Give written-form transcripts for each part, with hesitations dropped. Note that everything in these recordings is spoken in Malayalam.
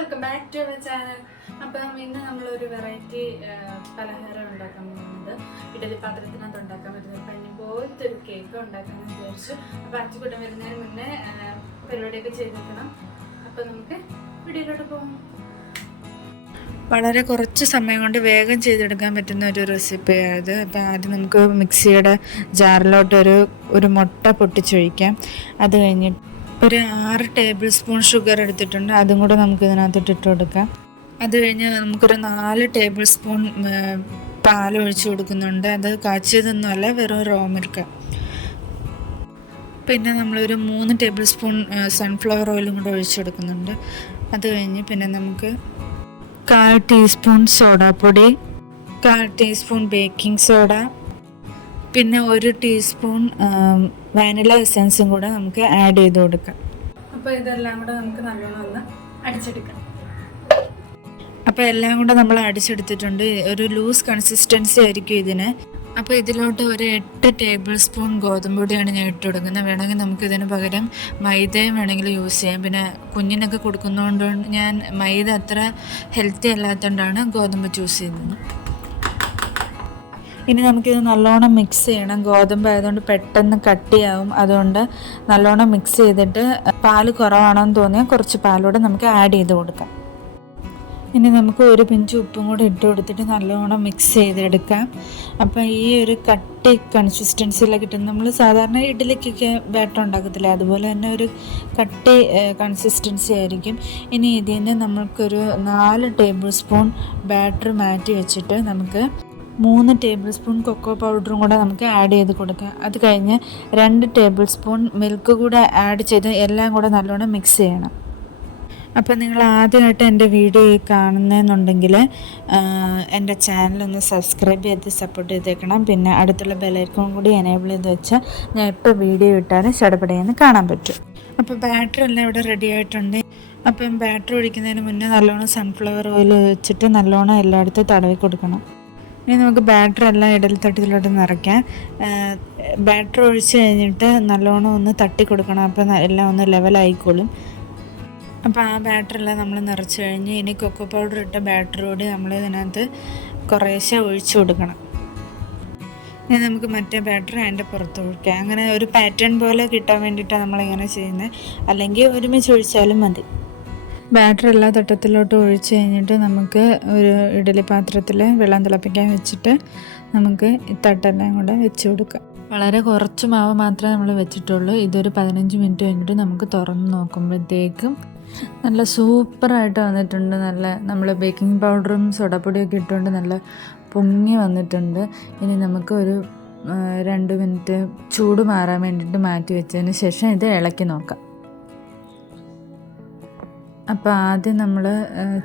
Welcome back to our channel. അപ്പം ഇന്ന് നമ്മളൊരു വെറൈറ്റി പലഹാരം ഉണ്ടാക്കാൻ പോകുന്നത് ഇഡലി പാത്രത്തിനകത്ത് ഉണ്ടാക്കാൻ പറ്റുന്നത് പഞ്ഞി പോലത്തെ ഒരു കേക്ക് ഉണ്ടാക്കാമെന്ന് വിചാരിച്ചു. അപ്പോൾ അച്ചുകൂട്ടം വരുന്നതിന് മുന്നേ പരിപാടിയൊക്കെ ചെയ്തിരിക്കണം. അപ്പോൾ നമുക്ക് വീഡിയോയിലോട്ട് പോകാം. വളരെ കുറച്ച് സമയം കൊണ്ട് വേഗം ചെയ്തെടുക്കാൻ പറ്റുന്ന ഒരു റെസിപ്പിയായത്. അപ്പോൾ ആദ്യം നമുക്ക് മിക്സിയുടെ ജാറിലോട്ട് ഒരു മുട്ട പൊട്ടിച്ചൊഴിക്കാം. അത് കഴിഞ്ഞിട്ട് ഒരു 6 ടേബിൾ സ്പൂൺ ഷുഗർ എടുത്തിട്ടുണ്ട്, അതും കൂടെ നമുക്ക് ഇതിനകത്തിട്ട് ഇട്ട് കൊടുക്കാം. അത് കഴിഞ്ഞ് നമുക്കൊരു 4 ടേബിൾ സ്പൂൺ പാൽ ഒഴിച്ച് കൊടുക്കുന്നുണ്ട്. അത് കാച്ചിയതൊന്നുമല്ല, വെറും റോ മിൽക്ക്. പിന്നെ നമ്മളൊരു 3 ടേബിൾ സ്പൂൺ സൺഫ്ലവർ ഓയിലും കൂടെ ഒഴിച്ച് കൊടുക്കുന്നുണ്ട്. അത് കഴിഞ്ഞ് പിന്നെ നമുക്ക് 1/4 ടീസ്പൂൺ സോഡാപ്പൊടി, 1/4 ടീസ്പൂൺ ബേക്കിംഗ് സോഡ, പിന്നെ 1 ടീസ്പൂൺ വാനില എസൻസും കൂടെ നമുക്ക് ആഡ് ചെയ്ത് കൊടുക്കാം. അപ്പോൾ ഇതെല്ലാം കൂടെ നമുക്ക് നല്ലോണം ഒന്ന് അടിച്ചെടുക്കാം. അപ്പോൾ എല്ലാം കൂടെ നമ്മൾ അടിച്ചെടുത്തിട്ടുണ്ട്. ഒരു ലൂസ് കൺസിസ്റ്റൻസി ആയിരിക്കും ഇതിന്. അപ്പോൾ ഇതിലോട്ട് ഒരു 8 ടേബിൾ സ്പൂൺ ഗോതമ്പ് പൊടിയാണ് ഞാൻ ഇട്ട് കൊടുക്കുന്നത്. വേണമെങ്കിൽ നമുക്ക് ഇതിന് പകരം മൈദയും വേണമെങ്കിൽ യൂസ് ചെയ്യാം. പിന്നെ കുഞ്ഞിനൊക്കെ കൊടുക്കുന്നതുകൊണ്ട് ഞാൻ മൈദ അത്ര ഹെൽത്തി അല്ലാത്തതുകൊണ്ടാണ് ഗോതമ്പ് ചൂസ് ചെയ്യുന്നത്. ഇനി നമുക്കിത് നല്ലോണം മിക്സ് ചെയ്യണം. ഗോതമ്പ് ആയതുകൊണ്ട് പെട്ടെന്ന് കട്ടിയാവും. അതുകൊണ്ട് നല്ലോണം മിക്സ് ചെയ്തിട്ട് പാല് കുറവാണെന്ന് തോന്നിയാൽ കുറച്ച് പാലൂടെ നമുക്ക് ആഡ് ചെയ്ത് കൊടുക്കാം. ഇനി നമുക്ക് ഒരു പിഞ്ച് ഉപ്പും കൂടെ ഇട്ട് കൊടുത്തിട്ട് നല്ലോണം മിക്സ് ചെയ്തെടുക്കാം. അപ്പോൾ ഈ ഒരു കട്ടി കൺസിസ്റ്റൻസിയിലാണ് കിട്ടുന്നത്. നമ്മൾ സാധാരണ ഇഡ്ഡലിക്കൊക്കെ ബാറ്റർ ഉണ്ടാക്കത്തില്ല, അതുപോലെ തന്നെ ഒരു കട്ടി കൺസിസ്റ്റൻസി ആയിരിക്കും. ഇനി ഇതിന് നമ്മൾക്കൊരു 4 ടേബിൾ സ്പൂൺ ബാറ്റർ മാറ്റി വെച്ചിട്ട് നമുക്ക് 3 ടേബിൾ സ്പൂൺ കൊക്കോ പൗഡറും കൂടെ നമുക്ക് ആഡ് ചെയ്ത് കൊടുക്കാം. അത് കഴിഞ്ഞ് 2 ടേബിൾ സ്പൂൺ മിൽക്ക് കൂടെ ആഡ് ചെയ്ത് എല്ലാം കൂടെ നല്ലോണം മിക്സ് ചെയ്യണം. അപ്പോൾ നിങ്ങൾ ആദ്യമായിട്ട് എൻ്റെ വീഡിയോ കാണുന്നതെന്നുണ്ടെങ്കിൽ എൻ്റെ ചാനലൊന്ന് സബ്സ്ക്രൈബ് ചെയ്ത് സപ്പോർട്ട് ചെയ്തേക്കണം. പിന്നെ അടുത്തുള്ള ബെല്ലൈക്കൺ കൂടി എനേബിൾ ചെയ്ത് വെച്ചാൽ ഞാൻ എപ്പോൾ വീഡിയോ ഇട്ടാലും ചടപടയെന്ന് കാണാൻ പറ്റും. അപ്പോൾ ബാറ്റർ എല്ലാം ഇവിടെ റെഡി ആയിട്ടുണ്ട്. അപ്പം ബാറ്റർ ഒഴിക്കുന്നതിന് മുന്നേ നല്ലോണം സൺഫ്ലവർ ഓയിൽ വെച്ചിട്ട് നല്ലോണം എല്ലായിടത്തും തടവി കൊടുക്കണം. ഇനി നമുക്ക് ബാറ്റർ എല്ലാം ഇഡലി തട്ടിലോട്ട് നിറയ്ക്കാം. ബാറ്റർ ഒഴിച്ച് കഴിഞ്ഞിട്ട് നല്ലോണം ഒന്ന് തട്ടി കൊടുക്കണം. അപ്പോൾ എല്ലാം ഒന്ന് ലെവലായിക്കോളും. അപ്പോൾ ആ ബാറ്ററെല്ലാം നമ്മൾ നിറച്ച് കഴിഞ്ഞ് ഇനി കൊക്കോ പൗഡർ ഇട്ട ബാറ്റർ കൂടി നമ്മൾ ഇതിനകത്ത് കുറേശ്ശെ ഒഴിച്ചു കൊടുക്കണം. ഇനി നമുക്ക് മറ്റേ ബാറ്റർ അതിൻ്റെ പുറത്ത് ഒഴിക്കാം. അങ്ങനെ ഒരു പാറ്റേൺ പോലെ കിട്ടാൻ വേണ്ടിയിട്ടാണ് നമ്മളിങ്ങനെ ചെയ്യുന്നത്. അല്ലെങ്കിൽ ഒരുമിച്ച് ഒഴിച്ചാലും മതി. ബാറ്റർ എല്ലാ തട്ടത്തിലോട്ട് ഒഴിച്ച് കഴിഞ്ഞിട്ട് നമുക്ക് ഒരു ഇഡലി പാത്രത്തിൽ വെള്ളം തിളപ്പിക്കാൻ വെച്ചിട്ട് നമുക്ക് ഈ തട്ടെല്ലാം കൂടെ വെച്ച് കൊടുക്കാം. വളരെ കുറച്ച് മാവ് മാത്രമേ നമ്മൾ വെച്ചിട്ടുള്ളൂ. ഇതൊരു 15 മിനിറ്റ് കഴിഞ്ഞിട്ട് നമുക്ക് തുറന്ന് നോക്കുമ്പോഴത്തേക്കും നല്ല സൂപ്പറായിട്ട് വന്നിട്ടുണ്ട്. നല്ല നമ്മൾ ബേക്കിംഗ് പൗഡറും സോഡാപ്പൊടിയൊക്കെ ഇട്ടുകൊണ്ട് നല്ല പൊങ്ങി വന്നിട്ടുണ്ട്. ഇനി നമുക്ക് ഒരു 2 മിനിറ്റ് ചൂട് മാറാൻ വേണ്ടിയിട്ട് മാറ്റി വെച്ചതിന് ശേഷം ഇത് ഇളക്കി നോക്കാം. അപ്പോൾ ആദ്യം നമ്മൾ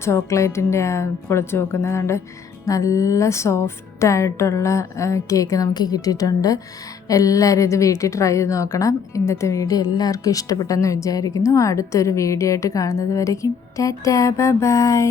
ചോക്ലേറ്റിൻ്റെ പൊളിച്ച് നോക്കുന്നത് നല്ല സോഫ്റ്റായിട്ടുള്ള കേക്ക് നമുക്ക് കിട്ടിയിട്ടുണ്ട്. എല്ലാവരും ഇത് വീട്ടിൽ ട്രൈ ചെയ്ത് നോക്കണം. ഇന്നത്തെ വീഡിയോ എല്ലാവർക്കും ഇഷ്ടപ്പെട്ടെന്ന് വിചാരിക്കുന്നു. അടുത്തൊരു വീഡിയോ ആയിട്ട് കാണുന്നത് വരയ്ക്കും ടാറ്റാ ബൈ ബൈ.